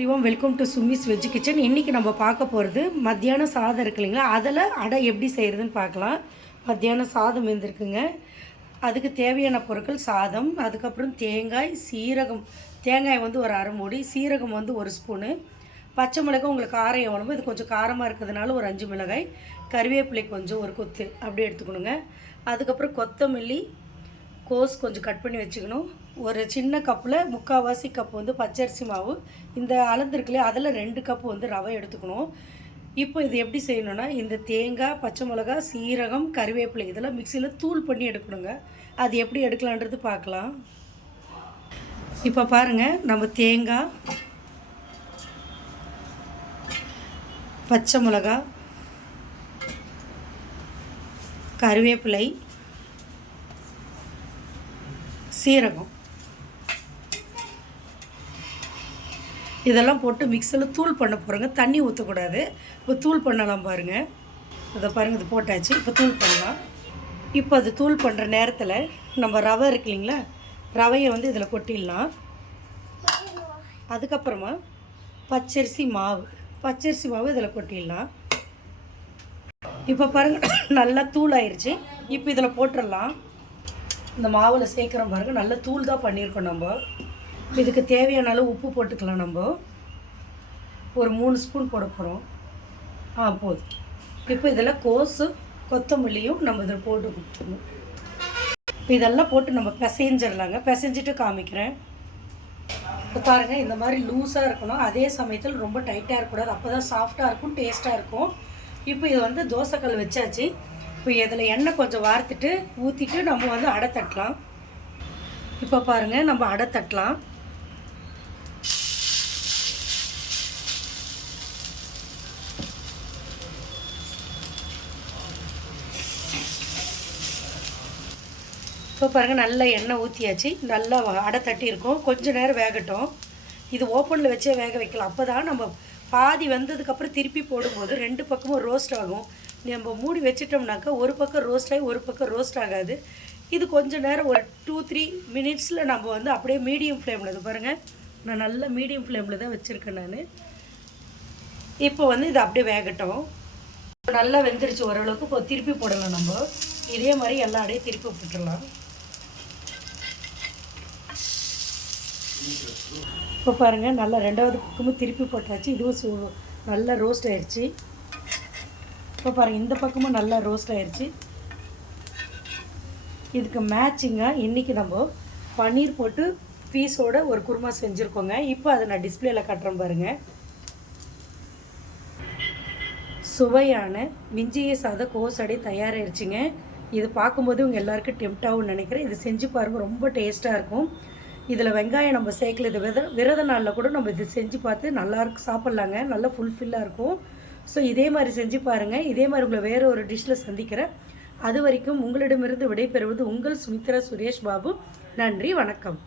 Welcome to Sumi's veg kitchen. இன்றைக்கி நம்ம பார்க்க போகிறது மத்தியானம் சாதம் இருக்கு இல்லைங்களா, அதில் அடை எப்படி செய்கிறதுன்னு பார்க்கலாம். மத்தியானம் சாதம் வெந்திருக்குங்க. அதுக்கு தேவையான பொருட்கள் சாதம், அதுக்கப்புறம் தேங்காய், சீரகம். தேங்காய் வந்து ஒரு அரை மூடி, சீரகம் வந்து ஒரு ஸ்பூனு, பச்சை மிளகாய் உங்களுக்கு காரம் எவ்வளவு, இது கொஞ்சம் காரமாக இருக்கிறதுனால ஒரு 5 மிளகாய், கறிவேப்பிலை கொஞ்சம் ஒரு கொத்து அப்படி எடுத்துக்கணுங்க. அதுக்கப்புறம் கொத்தமல்லி, கோஸ் கொஞ்சம் கட் பண்ணி வச்சுக்கணும். ஒரு சின்ன கப்பில் 3/4 கப் வந்து பச்சரிசி மாவு, இந்த அளந்துருக்குலையே அதில் 2 கப்பு வந்து ரவை எடுத்துக்கணும். இப்போ இது எப்படி செய்யணுன்னா, இந்த தேங்காய், பச்சை மிளகா, சீரகம், கறிவேப்பிலை இதெல்லாம் மிக்சியில் தூள் பண்ணி எடுக்கணுங்க. அது எப்படி எடுக்கலான்றது பார்க்கலாம். இப்போ பாருங்கள், நம்ம தேங்காய், பச்சை மிளகா, கறிவேப்பிலை, சீரகம் இதெல்லாம் போட்டு மிக்சியில் தூள் பண்ண போகிறோங்க. தண்ணி ஊற்றக்கூடாது. இப்போ தூள் பண்ணலாம் பாருங்கள். இதை பாருங்கள், இது போட்டாச்சு. இப்போ தூள் பண்ணலாம். இப்போ அது தூள் பண்ணுற நேரத்தில் நம்ம ரவை இருக்கு இல்லைங்களா, ரவையை வந்து இதில் கொட்டிடலாம். அதுக்கப்புறமா பச்சரிசி மாவு இதில் கொட்டிடலாம். இப்போ பாருங்கள், நல்லா தூள் ஆயிடுச்சு. இப்போ இதில் போட்டுடலாம். இந்த மாவில் சேர்க்குறோம் பாருங்கள், நல்ல தூள் தான் பண்ணியிருக்கோம். நம்ம இதுக்கு தேவையான அளவு உப்பு போட்டுக்கலாம். நம்ம ஒரு 3 ஸ்பூன் போட போகிறோம். போதும். இப்போ இதில் கோஸு, கொத்தமல்லியும் நம்ம இதில் போட்டு கொடுத்துடணும். இப்போ இதெல்லாம் போட்டு நம்ம பிசைஞ்சிடலாங்க. பிசைஞ்சிட்டு காமிக்கிறேன். இப்போ பாருங்கள், இந்த மாதிரி லூஸாக இருக்கணும். அதே சமயத்தில் ரொம்ப டைட்டாக இருக்கக்கூடாது. அப்போ தான் சாஃப்டாக இருக்கும், டேஸ்ட்டாக இருக்கும். இப்போ இது வந்து தோசைக்கல் வச்சாச்சு. இப்போ இதில் எண்ணெய் கொஞ்சம் வார்த்துட்டு ஊற்றிட்டு நம்ம வந்து அடை தட்டலாம். இப்போ பாருங்கள், நம்ம அடை தட்டலாம். இப்போ பாருங்கள், நல்லா எண்ணெய் ஊற்றியாச்சு. நல்லா அடை தட்டி இருக்கும். கொஞ்சம் நேரம் வேகட்டும். இது ஓப்பனில் வச்சே வேக வைக்கலாம். அப்போ தான் நம்ம பாதி வந்ததுக்கப்புறம் திருப்பி போடும்போது 2 பக்கமும் ரோஸ்ட் ஆகும். நம்ம மூடி வச்சிட்டோம்னாக்கா ஒரு பக்கம் ரோஸ்ட் ஆகி ஒரு பக்கம் ரோஸ்ட் ஆகாது. இது கொஞ்சம் நேரம் ஒரு 2-3 மினிட்ஸில் நம்ம வந்து அப்படியே மீடியம் ஃப்ளேமில், இது பாருங்கள், நான் நல்ல மீடியம் ஃப்ளேமில் தான் வச்சுருக்கேன் நான். இப்போ வந்து இது அப்படியே வேகட்டும். நல்லா வெந்துருச்சு ஓரளவுக்கு. இப்போ திருப்பி போடலாம். நம்ம இதே மாதிரி எல்லா அடையும் திருப்பி போட்டுடலாம். இப்போ பாருங்கள், நல்லா 2வது பக்கமும் திருப்பி போட்டாச்சு. இதுவும் நல்லா ரோஸ்ட் ஆயிடுச்சு. இப்போ பாருங்கள், இந்த பக்கமும் நல்லா ரோஸ்ட் ஆயிடுச்சு. இதுக்கு மேட்சிங்காக இன்றைக்கி நம்ம பன்னீர் போட்டு பீஸோட ஒரு குருமா செஞ்சுருக்கோங்க. இப்போ அதை நான் டிஸ்பிளேயில் காட்டுறேன் பாருங்கள். சுவையான மிஞ்சிய சாத கோஸ் அடை தயாராகிடுச்சிங்க. இது பார்க்கும்போது உங்கள் எல்லாருக்கும் டெம்ட் ஆகும்னு நினைக்கிறேன். இது செஞ்சு பாருங்கள், ரொம்ப டேஸ்ட்டாக இருக்கும். இதில் வெங்காயம் நம்ம சேர்க்கல. இது விரத நாளில் கூட நம்ம இது செஞ்சு பார்த்து நல்லாயிருக்கு, சாப்பிட்லாங்க. நல்லா ஃபுல்ஃபில்லாக இருக்கும். ஸோ இதே மாதிரி செஞ்சு பாருங்கள். இதே மாதிரி உங்களை வேறு ஒரு டிஷ்ஷில் சந்திக்கிறேன். அது வரைக்கும் உங்களிடமிருந்து விடைபெறுவது உங்கள் சுமித்ரா சுரேஷ் பாபு. நன்றி, வணக்கம்.